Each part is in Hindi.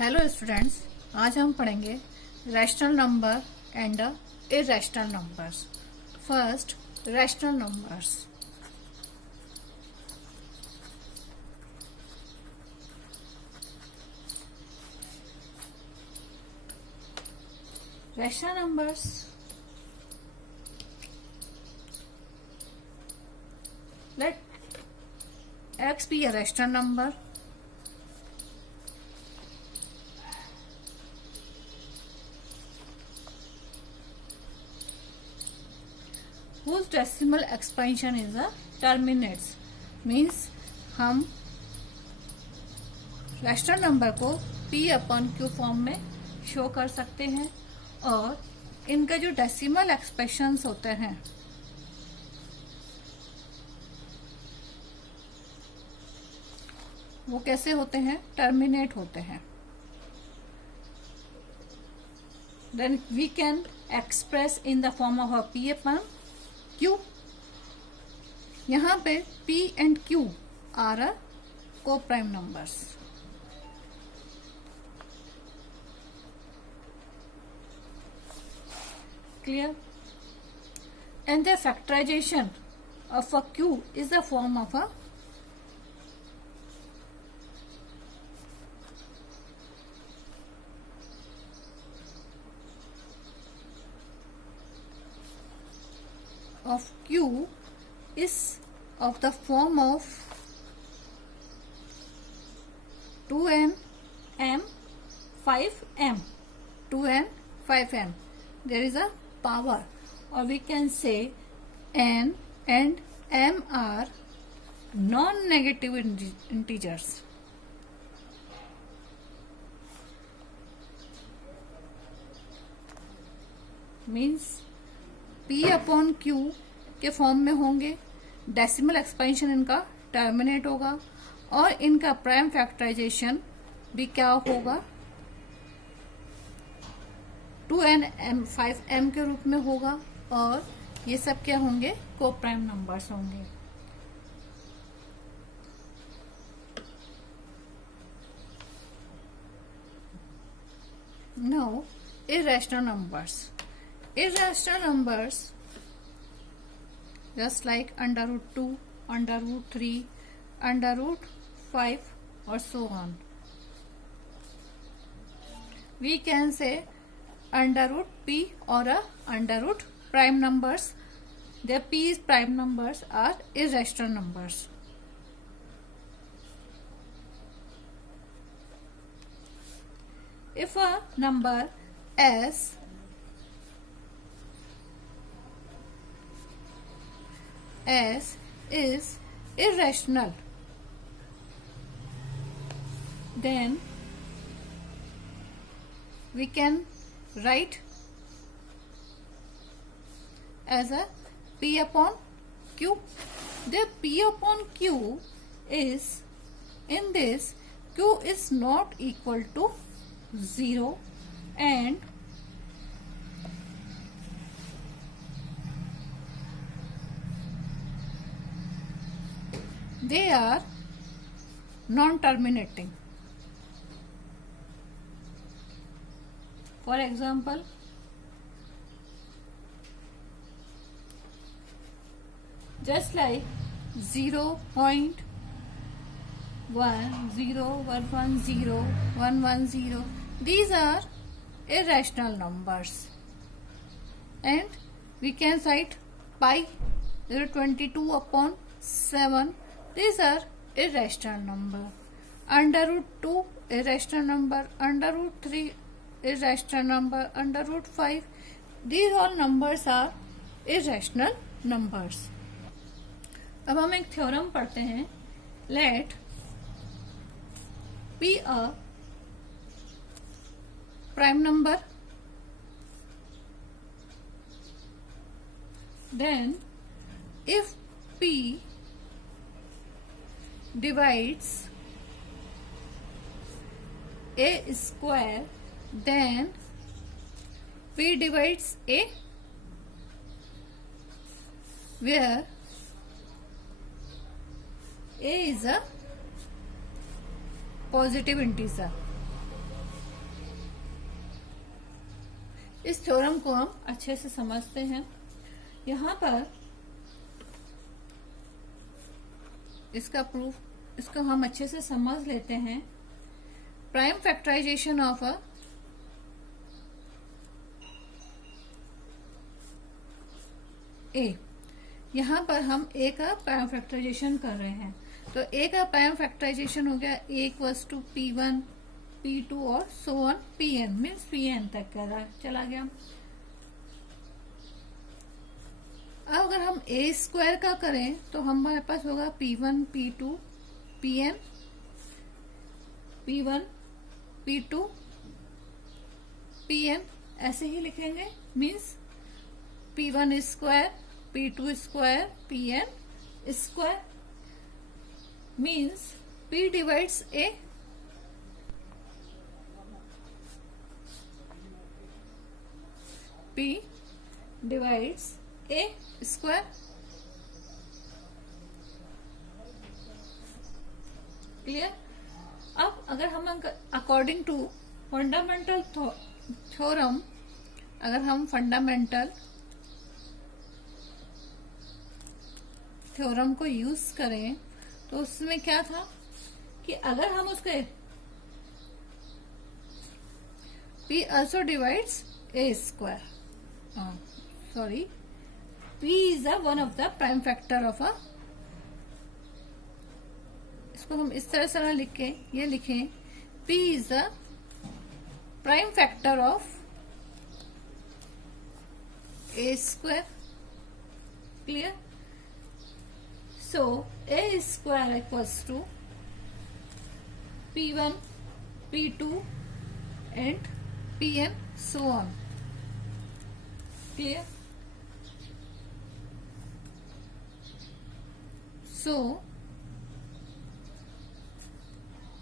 हेलो स्टूडेंट्स, आज हम पढ़ेंगे rational number and irrational numbers. First, rational numbers. Rational numbers let x be a rational number whose decimal expansion is a terminates। Means हम रैशनल नंबर को p/q फॉर्म में शो कर सकते हैं और इनका जो डेसिमल एक्सप्रेशंस होते हैं वो कैसे होते हैं? टर्मिनेट होते हैं। Then we can express in the form of p/q। यहाँ पे p and q are a coprime numbers. Clear? And the factorisation of a q is the form of a q is of the form of 2n m 5m 2n 5m. There is a power, or we can say n and m are non-negative integers. Means p/q के फॉर्म में होंगे, डेसिमल एक्सपेंशन इनका टर्मिनेट होगा और इनका प्राइम फैक्टराइजेशन भी क्या होगा? 2n 5m के रूप में होगा और ये सब क्या होंगे? को प्राइम नंबर्स होंगे। Now irrational numbers. Irrational numbers just like √2, √3, √5 or so on. We can say √p or a √prime numbers. Their p's prime numbers are irrational numbers. If a number s is irrational, then we can write as a p/q. The p/q is, in this, q is not equal to 0 and they are non-terminating. For example, just like 0.10, 110, 110, these are irrational numbers, and we can cite pi 22/7. These are irrational number. √2 irrational number, √3 irrational number, √5. These all numbers are irrational numbers. अब हम एक थ्योरम पढ़ते हैं. Let p a prime number, then if p divides a square, then p divides a, where a is a positive integer. इस थ्योरम को हम अच्छे से समझते हैं। यहाँ पर इसका प्रूफ, इसको हम अच्छे से समझ लेते हैं। प्राइम फैक्टराइजेशन ऑफ अ ए, यहाँ पर हम ए का प्राइम फैक्टराइजेशन कर रहे हैं। तो ए का प्राइम फैक्टराइजेशन हो गया ए इक्वल्स टू P1 P2 और so on Pn, means Pn तक का चला गया। अब अगर हम ए स्क्वायर का करें तो हमारे पास होगा P1 P2 Pn, P1 P2 Pn, ऐसे ही लिखेंगे। Means P1 square P2 square Pn square, means P divides A। P divides A square. Clear? अब अगर हम अकॉर्डिंग टू फंडामेंटल थ्योरम, अगर हम फंडामेंटल थ्योरम को यूज करें तो उसमें क्या था कि अगर हम उसके P also divides A square, sorry, P is the one of the prime factor of a, इसको हम इस तरह से ना लिख के ये लिखें, P is the prime factor of A square। Clear? So A square equals to P1 P2 and Pn so on। Clear? So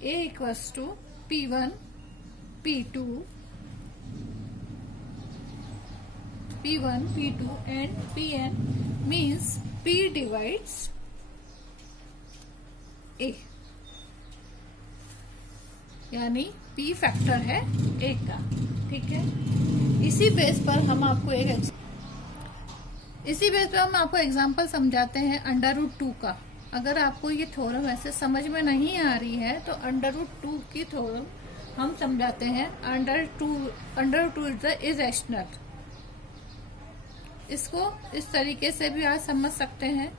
A equals to P1 P2 P1 P2 and Pn, means P divides A, यानी P फैक्टर है A का। ठीक है, इसी बेस पर हम आपको एग्जांपल समझाते हैं √2 का। अगर आपको ये थ्योरम ऐसे समझ में नहीं आ रही है तो √2 की थ्योरम हम समझाते हैं। √2 इज द इरेशनल। इसको इस तरीके से भी आज समझ सकते हैं।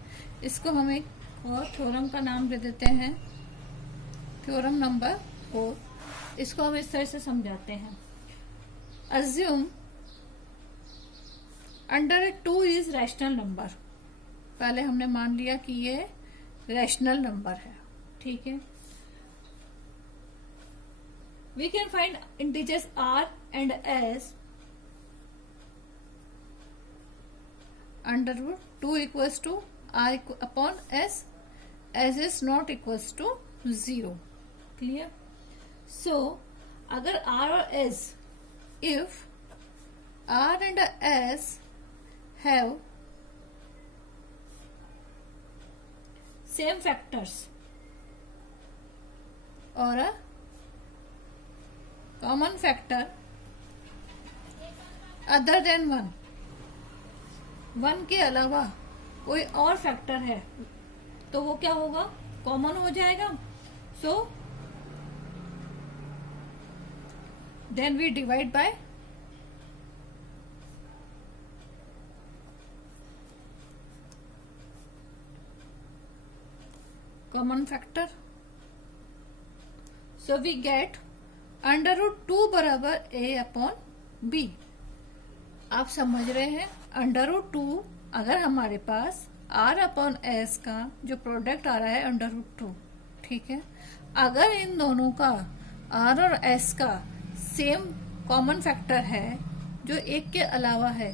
इसको हम एक और थ्योरम का नाम दे देते हैं, थ्योरम नंबर 4। इसको हम इस तरह से समझाते हैं। Assume √2 is rational number. पहले हमने मान लिया कि ये रैशनल नंबर है। ठीक है, we can find integers r and s। √2 equals to r upon s, as is not equals to 0। Clear? So अगर r और s, if r and s have same factors or a common factor other than 1 के अलावा कोई और फैक्टर है तो वो क्या होगा? कॉमन हो जाएगा। So then we divide by common factor. So we get √2 बराबर A अपॉन B। आप समझ रहे हैं, √2 अगर हमारे पास R अपॉन S का जो प्रोडक्ट आ रहा है √2, ठीक है, अगर इन दोनों का R और S का सेम कॉमन फैक्टर है जो एक के अलावा है,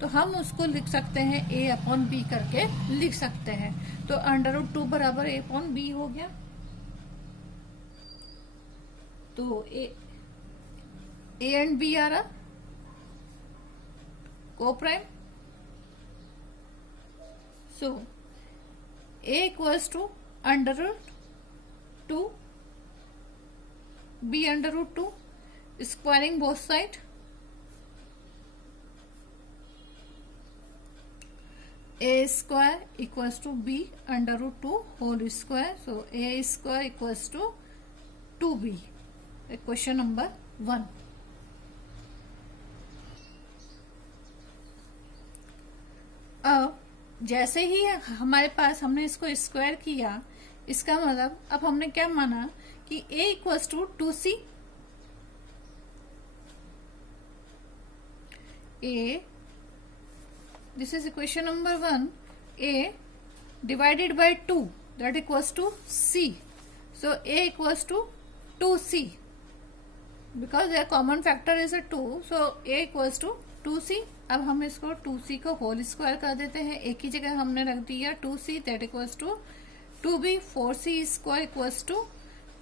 तो हम उसको लिख सकते हैं A अपॉन B करके लिख सकते हैं। तो √2 बराबर A अपॉन B हो गया। तो A एंड B आ रहा को prime. So A equals to √2 B √2, squaring both side, a square equals to b under root 2 whole square. So a square equals to 2b. Question number 1. अब जैसे ही हमारे पास हमने इसको स्क्वायर किया, इसका मतलब अब हमने क्या माना कि a equals to 2c. a, this is equation number 1, a divided by 2, that equals to c. So a equals to 2c. Because their common factor is a 2, so a equals to 2c. अब हम इसको 2c को होल स्क्वायर कर देते हैं. एक ही जगह हमने रख दिया 2c, that equals to 2b. 4c square equals to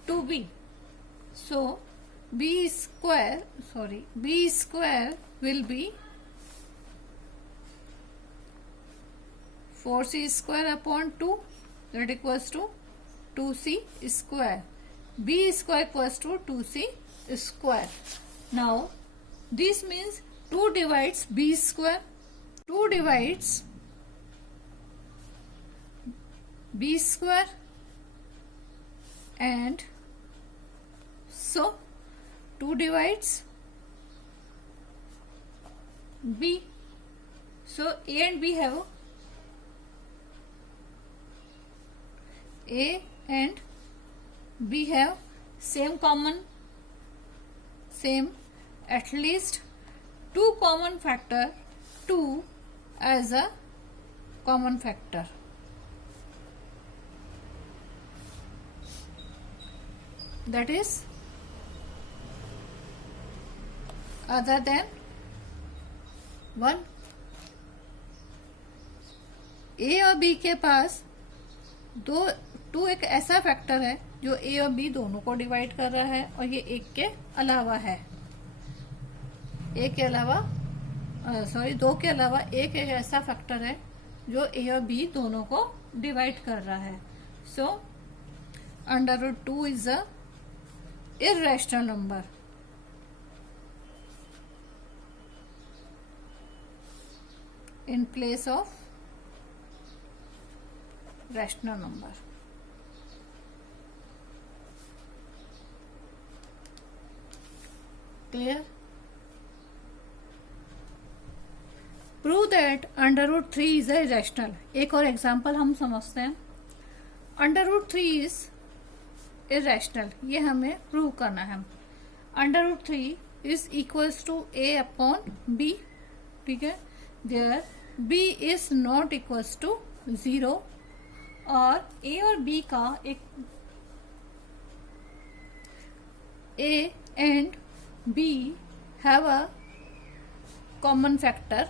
2b. So b square will be 4c square upon 2, that equals to 2c square. b square equals to 2c square. Now this means 2 divides b square, 2 divides b square, and so 2 divides b. So a and b have a and b have same at least 2 common factor, 2 as a common factor. That is other than 1. a और b के पास 2 एक ऐसा फैक्टर है जो a और b दोनों को डिवाइड कर रहा है, और ये एक के अलावा है. दो के अलावा एक ऐसा फैक्टर है जो a और b दोनों को डिवाइड कर रहा है. So under root 2 is a irrational number. In place of rational number. Clear? Prove that under root 3 is a irrational. एक और एग्जाम्पल हम समझते हैं. Under root 3 is irrational. ये हमें प्रूव करना है. Under root 3 is equals to a upon b. ठीक है. There b is not equals to 0, और a और b का एक a and b have a common factor.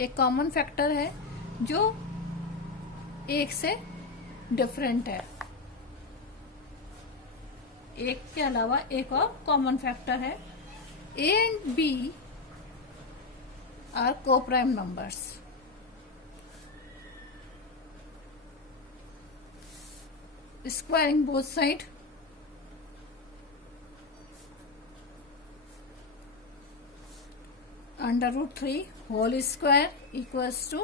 एक कॉमन फैक्टर है जो एक से डिफरेंट है. एक के अलावा एक और कॉमन फैक्टर है. a and b are coprime numbers. Squaring both side, under root 3 whole square equals to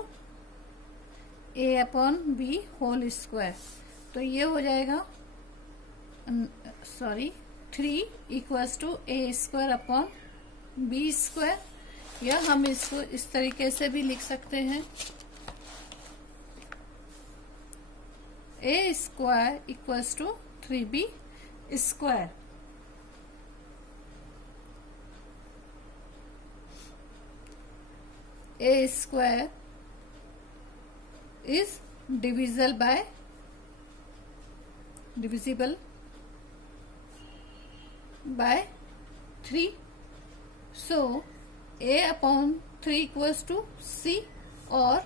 a upon b whole square. तो ये हो जाएगा 3 equals to a square upon b square. या हम इसको इस तरीके से भी लिख सकते हैं, a square equals to 3b square. a square is divisible by 3. So a upon 3 equals to c, or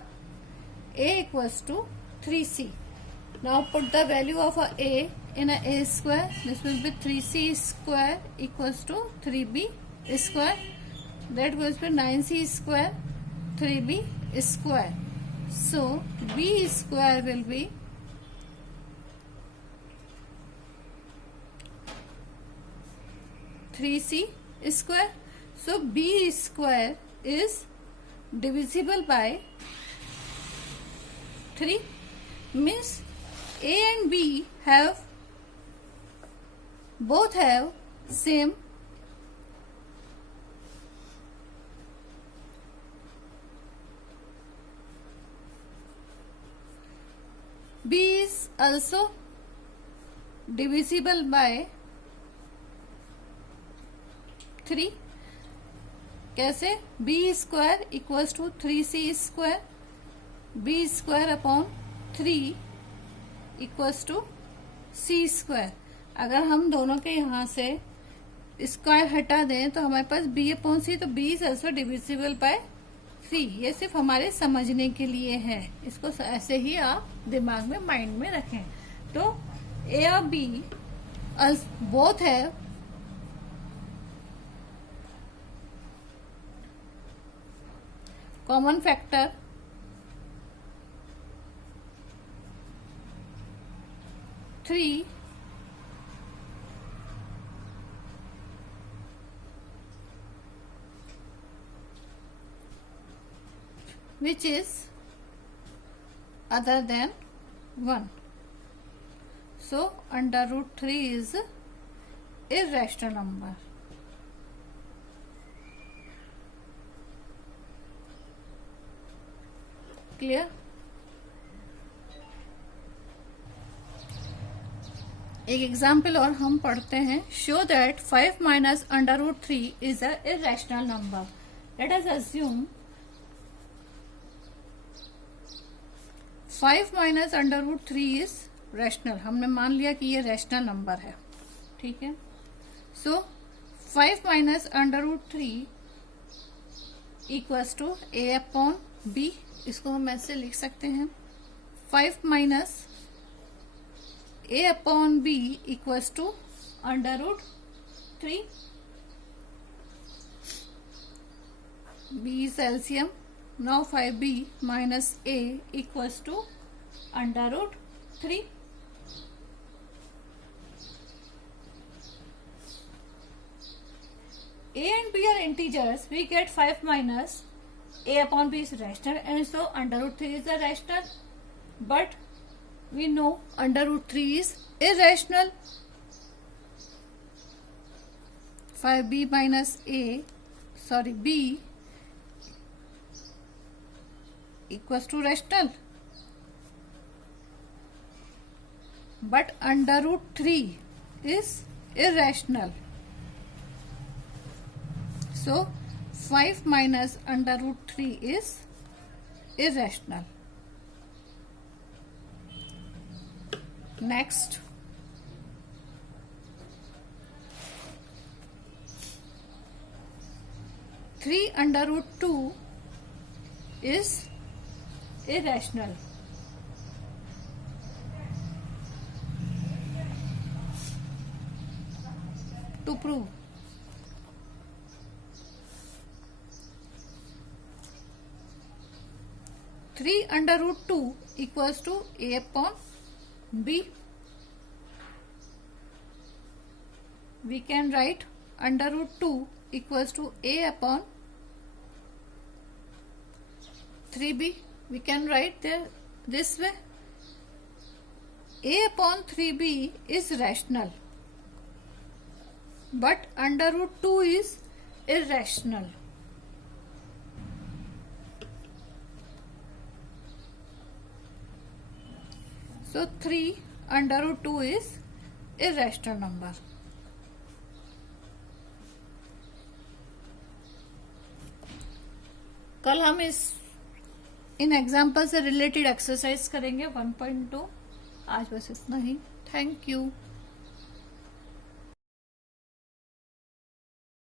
a equals to 3c. Now put the value of a in a square. This will be 3c square equals to 3b square. That will be 9c square 3b square. So b square will be 3c square. So b square is divisible by 3 means A and B both have same B is also divisible by 3. कैसे? B square equals to 3C square, B square upon 3 equals to C square. अगर हम दोनों के यहाँ से स्क्वायर हटा दें तो हमारे पास B अपॉन C, तो B is also divisible by 3. ये सिर्फ हमारे समझने के लिए है, इसको ऐसे ही आप दिमाग में माइंड में रखें. तो A और B बोथ है common factor 3 which is other than 1. So under root 3 is irrational number. Clear? एक एग्जाम्पल और हम पढ़ते हैं. Show that 5 minus under root 3 is a irrational number. Let us assume 5 minus under root 3 is rational. हमने मान लिया कि ये रैशनल नंबर है. ठीक है. So 5 minus under root 3 equals to A upon B. इसको हम ऐसे लिख सकते हैं. 5 minus A upon B equals to under root 3. B is LCM. Now 5B minus A equals to under root 3. A and B are integers. We get 5 minus A upon B is rational, and so under root 3 is a rational. But we know under root 3 is irrational. 5B minus B equals to rational, but under root 3 is irrational. So 5 minus under root 3 is irrational. Next, three under root 2 is irrational. To prove, three under root 2 equals to A upon B. We can write under root 2 equals to A upon 3B. We can write this way. A upon 3B is rational, but under root 2 is irrational. So 3 under root 2 is irrational number. कल हम इन एग्जाम्पल से रिलेटेड एक्सरसाइज करेंगे 1.2. आज बस इतना ही. Thank you.